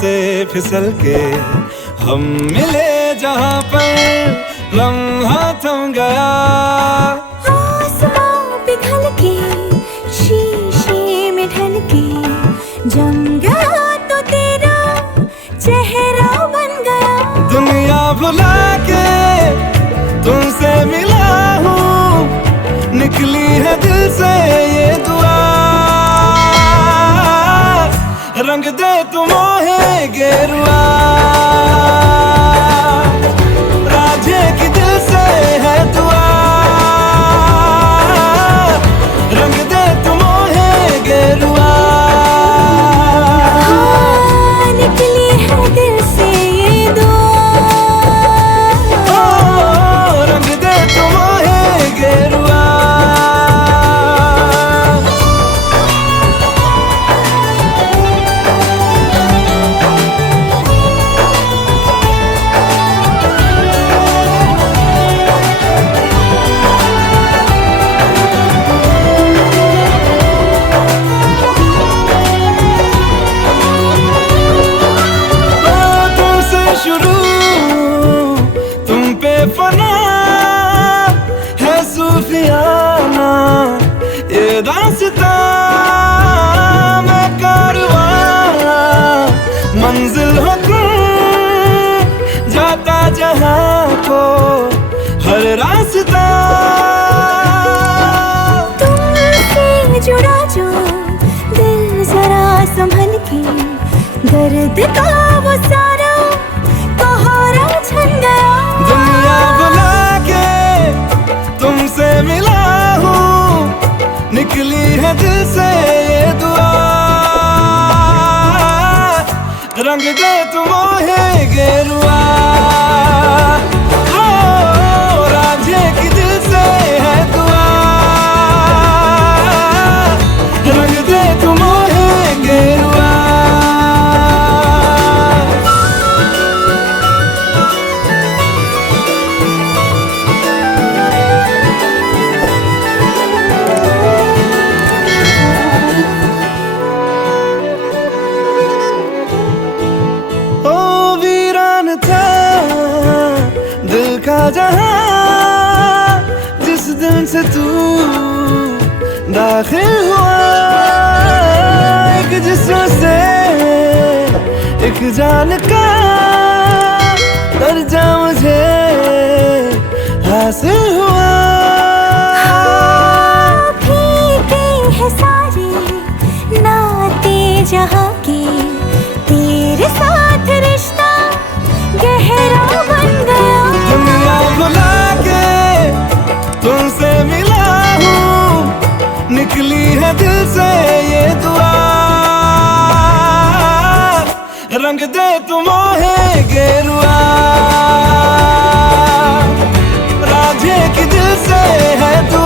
से फिसल के हम मिले जहाँ पर लम्हा थम गया। आसमां पिघल के शीशे में ढल के जम गया तो तेरा चेहरा बन गया। दुनिया भुला के तुमसे मिला हूँ, निकली है दिल से ये दुआ। रंग दे तुम मोहे गेरुआ, राझे की दिल से है दुआ। रंग दे तुम मोहे गेरुआ, हाँ, निकली है दिल से ये दुआ। रंग दे तुम मोहे गेरुआ। फना है सूफियाना ये दास्तां, मैं कारवां मंजिल हो तुम, जाता जहां को हर रास्ता। तुमसे जुड़ा जो दिल जरा संभल के, दर्द का वो सारा कहारा छन गया। दुनिया बुला के तुमसे मिला हूँ, निकली है दिल से ये दुआ। रंग दे तुम मोहे गेरुआ, राझे की दिल से है दुआ। रंग दे तुम मोहे गेरुआ। जहां जिस दिन से तू दाखिल हुआ, एक जिस्म से एक जान का दर्जा मुझे हासिल हुआ। फीके हैं सारे नाते जहां के, तेरे साथ रिश्ता गहरा बन गया। दुनिया बुला के तुमसे मिला हूँ, निकली है दिल से ये दुआ। रंग दे तुम मोहे गेरुआ, राझे की दिल से है दुआ।